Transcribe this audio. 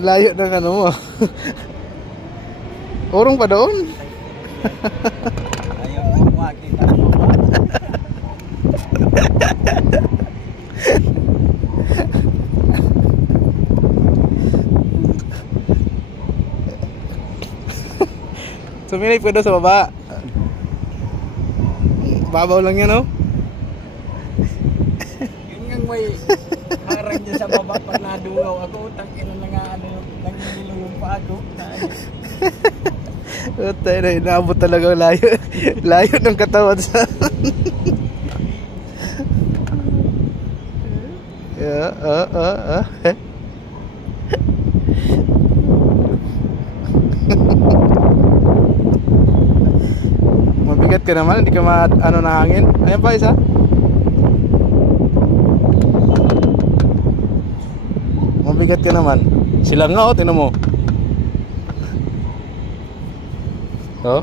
Layo ng ano mo. Urong pa doon. Ayaw mo makita mo. Sumilip ka doon sa baba. Babaw lang yan, oh. Yun nga may harang niya sa baba pag nadungaw ako. Tangina na nga ano, nangilong yung pa ako. Tayo na, inaabot talaga layo. Layo ng katawan sa... Yeah, Mabigat ka naman, hindi ka ano na hangin. Ayan pa isa. Mabigat ka naman. Sila nga, oh, tinan mo. Oh.